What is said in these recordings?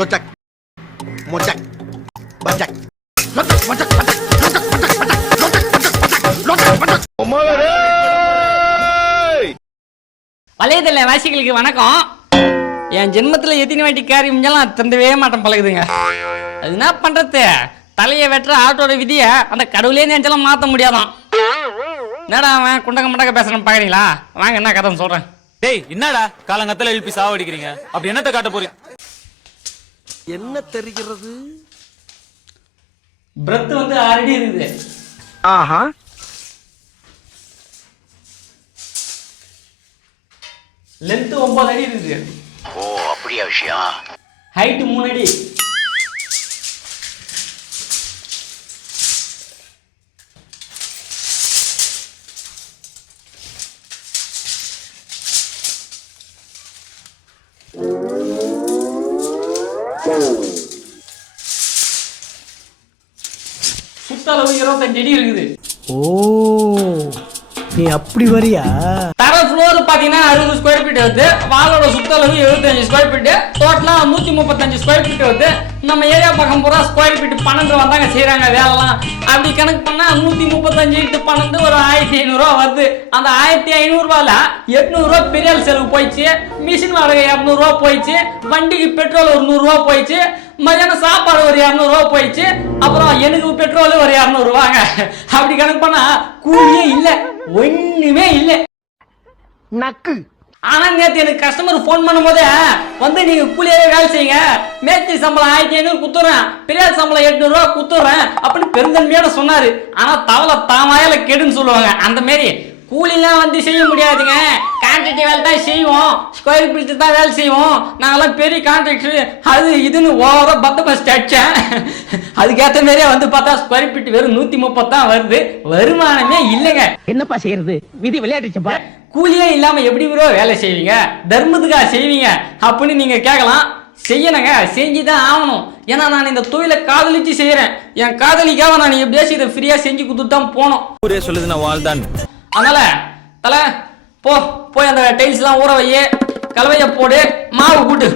locak, mocak, bacak, locak, mocak, bacak, locak, mocak, bacak, locak, mocak, bacak, locak, mocak. வலைதள வாசிகளுக்கு வணக்கம். என் ஜென்மத்தில் எத்தனை வாட்டி காரி முடிஞ்சாலும் திறந்தவே மாட்டேன் பழகுதுங்க. அது என்ன பண்றது, தலையை வெட்டுற ஆட்டோட விதியை அந்த கடவுளே நினைச்சாலும் மாற்ற முடியாதான். என்னடா அவன் குண்டக மண்டக பேசுறேன்னு பாக்குறீங்களா? வாங்க என்ன கதைன்னு சொல்றேன். டேய் என்னடா காலங்கத்துல எழுப்பி சாவடிக்கிறீங்க? அப்படி என்னத்தை காட்ட போறீங்க? என்ன தெரிகிறது? பிரெத் வந்து ஆல்ரெடி இருக்குது. ஆஹா. லென்த் 9 அடி இருக்குது. ஓ அப்படியா விஷயம்? ஹைட் 3 அடி. சுத்தளவு 25 அடி இருக்குது. ஓ நீ அப்படி வரியா? தர ஃப்ளோர் பாத்தீங்கன்னா 60 ஸ்கொயர் ஃபீட் வருது. வாலோட சுத்தளவு 75 ஸ்கொயர் ஃபீட். டோட்டலா 135 ஸ்கொயர் ஃபீட் வருது. நம்ம ஏரியா பக்கம் பூரா ஸ்கொயர் ஃபீட் 12 வந்தாங்க செய்யறாங்க வேலைலாம். அப்படி கணக்கு பண்ணா 135 × 12 ஒரு 1500 ரூபா வருது. அந்த 1500 ரூபாயில 800 ரூபா பெரிய செலவு போயிடுச்சு. மிஷின் வாடகை 200 ரூபா போயிடுச்சு. வண்டிக்கு பெட்ரோல் ஒரு 100 ரூபா போயிடுச்சு. மதியானம் சாப்பாடு ஒரு 200 ரூபா போயிடுச்சு. அப்புறம் எனக்கு பெட்ரோல் ஒரு 200 ரூபாங்க. அப்படி கணக்கு பண்ணா கூலியே இல்லை, ஒண்ணுமே இல்லை. நக்கு. ஆனா நேத்து எனக்கு கஸ்டமர் போன் பண்ணும் போதே வந்து நீங்க கூலியாவே வேலை செய்யுங்க, மேஸ்திரி சம்பளம் 1500 குத்துறேன், பெரியார் சம்பளம் 800 ரூபா குத்துறேன் அப்படின்னு பெருந்தன்மையோட சொன்னாரு. ஆனா தவளை தாமாயால கெடுன்னு சொல்லுவாங்க. அந்த மாதிரி கூலிலாம் வந்து செய்ய முடியாதுங்க, கான்ட்ராக்ட் வேலை தான் செய்வோம், ஸ்கொயர் ஃபீட் தான் வேலை செய்வோம், நாங்கெல்லாம் பெரிய கான்ட்ராக்டர் அது இதுன்னு ஓவரா பத்தபஸ்ட் அடிச்சேன். அதுக்கேற்ற மாதிரியே வந்து பார்த்தா ஸ்கொயர் ஃபீட் வெறும் 130 தான் வருது. வருமானமே இல்லைங்க. என்னப்பா செய்யறது, விதி விளையாடுச்சப்பா. கூலியே இல்லாம எப்படி ப்ரோ வேலை செய்வீங்க, தர்மத்துக்கா செய்வீங்க அப்படின்னு நீங்க கேட்கலாம். செய்யணுங்க, செஞ்சுதான் ஆகணும். ஏன்னா நான் இந்த தொழிலை காதலிச்சு செய்யறேன். என் காதலிக்காக நான் எப்படியாச்சும் இதை ஃப்ரீயா செஞ்சு கொடுத்துட்டு தான் போனோம். ஊரே சொல்லுது நான் வாழ்தான். அதனால தல போய் அந்த டைல்ஸ் எல்லாம் ஊற வை, கலவைய போடு, மாவு கூட்டு.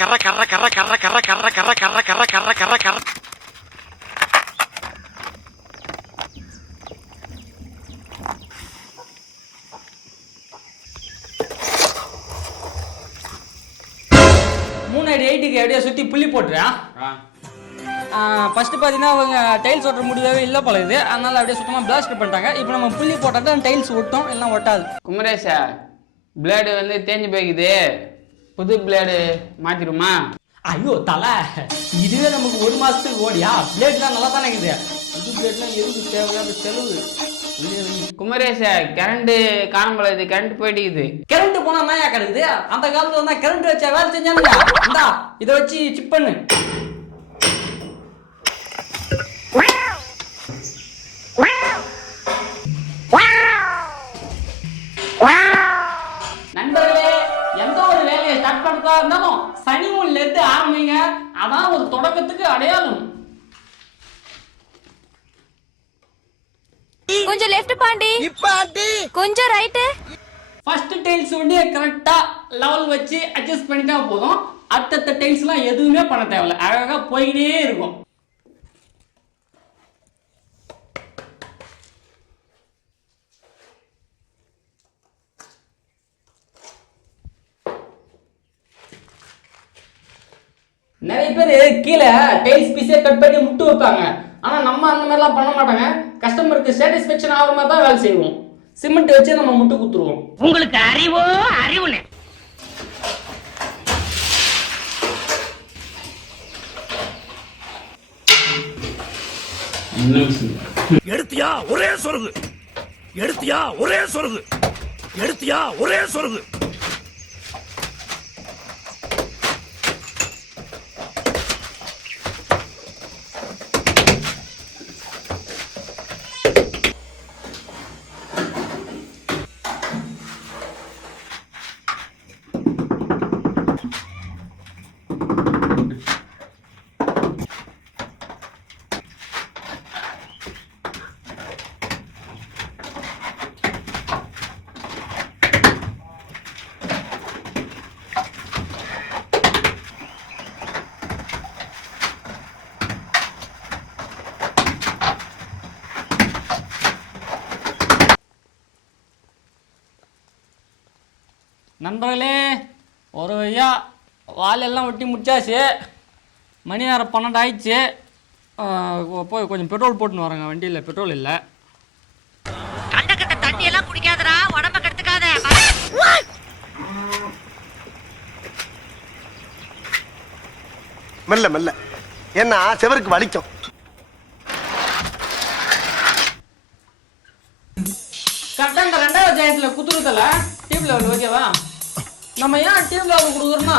கர கர கர கர கர கர கர கர கர கர கர கர. அப்படியே சுத்தி புள்ளி போட்டுறா. ஃபர்ஸ்ட் பார்த்தீங்கன்னா அவங்க டைல்ஸ் ஒட்டுற முடியவே இல்லை பழகுது. அதனால அப்படியே சுத்தமாக பிளாஸ்டர் பண்ணிட்டாங்க. இப்போ நம்ம புள்ளி போட்டால் தான் டைல்ஸ் ஒட்டும், எல்லாம் ஒட்டாது. குமரேஷா, பிளேடு வந்து தேஞ்சு போய்க்குது, புது பிளேடு மாத்திருமா? ஐயோ தலை, இதுவே நமக்கு 1 மாசத்துக்கு ஓடியா? பிளேட்லாம் நல்லா தானே இருக்குது. புது பிளேட்லாம் எதுக்கு தேவையான செலவு? குமரேஷா, கரண்ட் காணாமல, இது கரண்ட் போயிடுக்குது. கரண்ட் போனா மாயா கிடக்குது. அந்த காலத்துல தான் கரண்ட் வச்சா வேலை செஞ்சானுங்க. இந்தா இதை வச்சு சிப் பண்ணு. நண்பர்களே, எந்த ஒரு வேலையை ஸ்டார்ட் பண்ணுறதா இருந்தாலும் சனி மூணுல இருந்து ஆரம்பிங்க. அதான் ஒரு தொடக்கத்துக்கு அடையாளம். கொஞ்சம் லெஃப்ட் பாண்டி, கொஞ்சம் ரைட். ஃபர்ஸ்ட் டைல்ஸ் வந்து கரெக்டா லெவல் வச்சு அட்ஜஸ்ட் பண்ணிட்டா போதும். அடுத்த டைல்ஸ்லாம் எதுவுமே பண்ண தேவையில்ல, அழகா போயிட்டே இருக்கும். நிறைய பேர் கீழே டைல்ஸ் பீஸே கட் பண்ணி முட்டு வைப்பாங்க. ஆனா நம்ம அந்த மாதிரிலாம் பண்ண மாட்டாங்க. கஸ்டமருக்கு சாட்டிஸ்ஃபேக்ஷன் ஆகிற மாதிரி தான் வேலை செய்வோம். சிமெண்ட் வச்சு நம்ம முட்டு குத்துருவோம். உங்களுக்கு அறிவோ அறிவுனே. எடுத்தியா ஒரே சொருகு, எடுத்தியா ஒரே சொருகு, எடுத்தியா ஒரே சொருகு. நண்பர்களே, ஒரு வழியா வாலெல்லாம் வெட்டி முடிச்சாச்சு. மணி வேறு 12 ஆயிடுச்சு. போய் கொஞ்சம் பெட்ரோல் போட்டுன்னு வரேங்க, வண்டியில் பெட்ரோல் இல்லை. கண்ட தண்ணி எல்லாம் குடிக்காதடா, உடம்ப கெடுத்துக்காத. மெல்ல மெல்ல, ஏன்னா செவருக்கு வலிக்கும். கரெக்டாக இந்த 2வது ஜெயத்தில் குத்துறதுல டீம் லெவல் ஓகேவா? நம்ம ஏன் டீம் லெவல் கொடுக்குறோம்னா,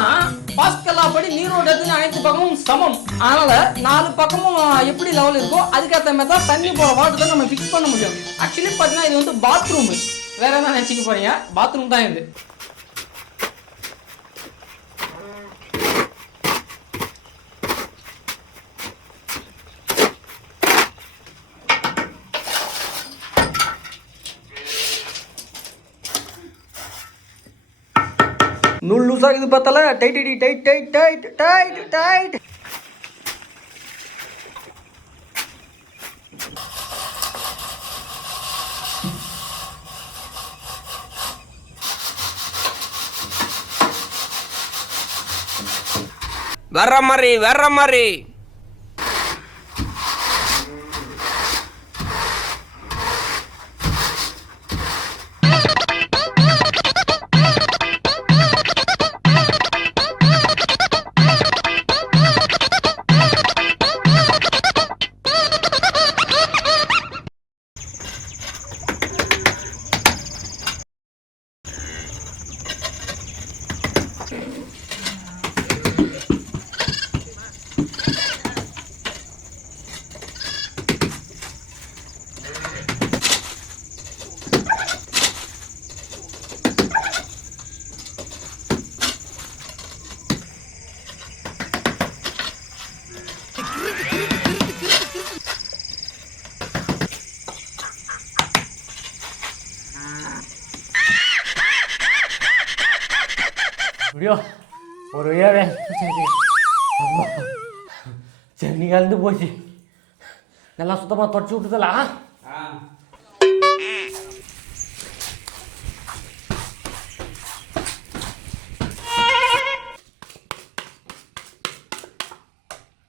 பாஸ்கல்லா படி நீரோட அனைத்து பக்கமும் சமம். அதனால 4 பக்கமும் எப்படி லெவல் இருக்கோ அதுக்கேற்ற மாதிரி தான் தண்ணி போகிற வாட்டர் தான் நம்ம ஃபிக்ஸ் பண்ண முடியும். ஆக்சுவலி பார்த்தீங்கன்னா இது வந்து பாத்ரூமு, வேற எதாவது நினச்சிக்க போறீங்க, பாத்ரூம் தான் இது. நூல் லூஸாக இது பார்த்தால tight tight tight tight tight tight. வர்ற மாதிரி அப்படியோ ஒரு வழியாவே சென்னி கலந்து போச்சு. நல்லா சுத்தமாக தொடச்சி விட்டுதலா?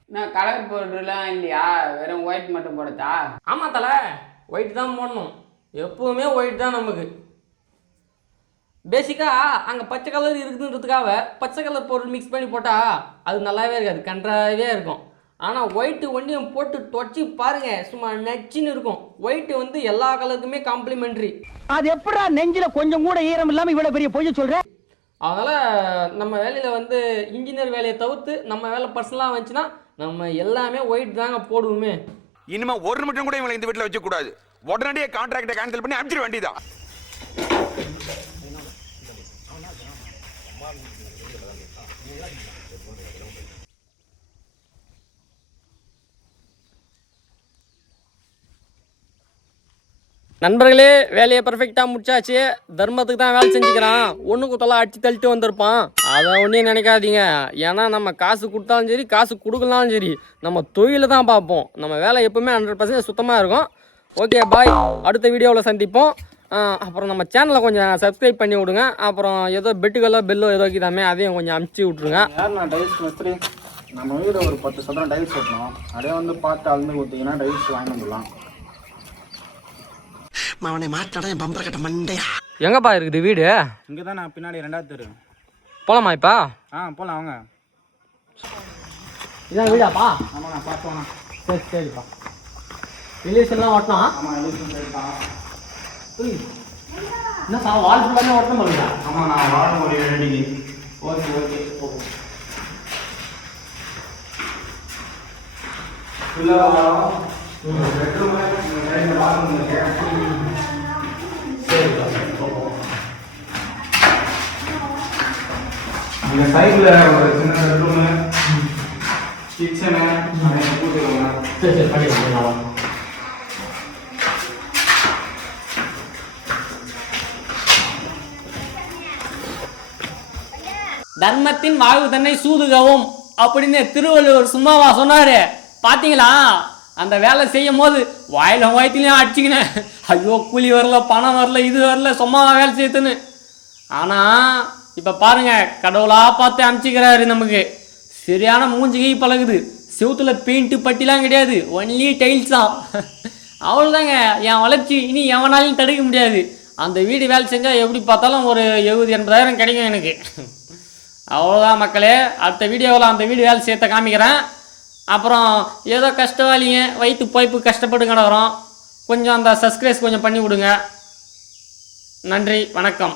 நான் கலர் பவுடர்லாம் இல்லையா, வெறும் ஒயிட் மட்டும் போடுதா? ஆமாம் தலை, ஒயிட் தான் போடணும். எப்பவுமே ஒயிட் தான் நமக்கு. பேசிக்காக அங்கே பச்சை கலர் இருக்குதுன்றதுக்காக பச்சை கலர் பொருள் மிக்ஸ் பண்ணி போட்டால் அது நல்லாவே இருக்காது, கன்றாவே இருக்கும். ஆனால் ஒயிட்டு ஒன்றையும் போட்டு தொடச்சி பாருங்கள், சும்மா நச்சுன்னு இருக்கும். ஒயிட்டு வந்து எல்லா கலருக்குமே காம்ப்ளிமெண்ட்ரி. அது எப்படா நெஞ்சில கொஞ்சம் கூட ஈரம் இல்லாமல் இவ்வளோ பெரிய பொய்ய சொல்கிறேன்? அதனால் நம்ம வேலையில் வந்து இன்ஜினியர் வேலையை தவிர்த்து நம்ம வேலை பர்சனலாக வந்துச்சுன்னா நம்ம எல்லாமே ஒயிட் தாங்க போடுவோமே. இனிமே ஒரு நிமிஷம் கூட இவங்களை இந்த வீட்டில் வச்சு கூடாது. உடனடியே கான்ட்ராக்டை கேன்சல் பண்ணி அனுப்பிச்சிட வேண்டியதான். நண்பர்களே, வேலையை பர்ஃபெக்டாக முடிச்சாச்சு. தர்மத்துக்கு தான் வேலை செஞ்சுக்கிறான், ஒன்றுக்கு தொலை அடிச்சு தள்ளிட்டு வந்திருப்பான். அதை ஒன்றையும் நினைக்காதீங்க. ஏன்னா நம்ம காசு கொடுத்தாலும் சரி காசு கொடுக்கலாலும் சரி நம்ம தொழிலை தான் பார்ப்போம். நம்ம வேலை எப்பவுமே 100% சுத்தமாக இருக்கும். ஓகே பாய், அடுத்த வீடியோவில் சந்திப்போம். அப்புறம் நம்ம சேனலை கொஞ்சம் சப்ஸ்கிரைப் பண்ணி விடுங்க. அப்புறம் ஏதோ பெட்டுகளோ பெல்லோ ஏதோ வைக்கிதாமே அதையும் கொஞ்சம் அமுச்சு விட்ருங்க. நான் டைல்ஸ் மிஸ்திரி, நம்ம வீடு ஒரு 10 சதுரம் டைல்ஸ் ஓட்டணும். அப்படியே வந்து பார்த்து அளந்து கொடுத்தீங்கன்னா டைல்ஸ் வாங்கி வந்துடலாம். அவனை மாட்டாடா என் பம்பர கட்ட மண்டையா. எங்கப்பா இருக்குது வீடு? இங்கே தான், நான் பின்னாடி 2வது தெரு. போகலாமா இப்போ? போகலாம் வாங்க. இதான் வீடாப்பா? ஆமாம், நான் பார்த்து வாங்க. சரி சரிப்பா. எலிவேஷன்லாம் ஓட்டணும்? ஆமாம், எலிவேஷன் போயிருக்கான். என்ன சார் வால் ஃபுல்லாமே ஓட்டணும் பண்ணுங்க? ஆமாம், நான் வார்டு ஒரு 7 அடிக்கு. Okay okay okay. ஃபுல்லாக பெட்ரூம் பாத்ரூம் இருக்கு. இந்த சைடில் ஒரு சின்ன பெட்ரூமு, கிச்சனு கூட்டுருவாங்க. சரி சரி பண்ணிக்கலாம். தர்மத்தின் வாழ்வு தன்னை சூதுகவும் அப்படின்னு திருவள்ளுவர் சும்மாவா சொன்னாரு? பாத்தீங்களா? அந்த வேலை செய்யும் போது வாயில வயிற்றுலையும் அடிச்சிக்கினேன். ஐயோ கூலி வரல, பணம் வரல, இது வரல, சும்மாவா வேலை செய்யுதுன்னு. ஆனால் இப்போ பாருங்க கடவுளாக பார்த்து அனுப்பிச்சிக்கிறாரு நமக்கு. சரியான மூஞ்சிகை பழகுது. செவுத்துல பெயிண்ட்டு பட்டிலாம் கிடையாது, ஒன்லி டைல்ஸ் தான். அவ்வளோதாங்க என் வளர்ச்சி இனி எவனாலையும் தடுக்க முடியாது. அந்த வீடு வேலை செஞ்சால் எப்படி பார்த்தாலும் ஒரு 70-80,000 கிடைக்கும் எனக்கு. அவ்வளோதான் மக்களே. அடுத்த வீடியோவில் அந்த வீடு வேலை சேர்த்த காமிக்கிறேன். அப்புறம் ஏதோ கஷ்டவாளிங்க வயிற்று பைப்பு கஷ்டப்பட்டு கிடக்குறோம். கொஞ்சம் அந்த சப்ஸ்கிரைப் கொஞ்சம் பண்ணி விடுங்க. நன்றி, வணக்கம்.